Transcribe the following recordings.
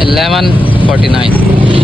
11:49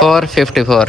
4:54۔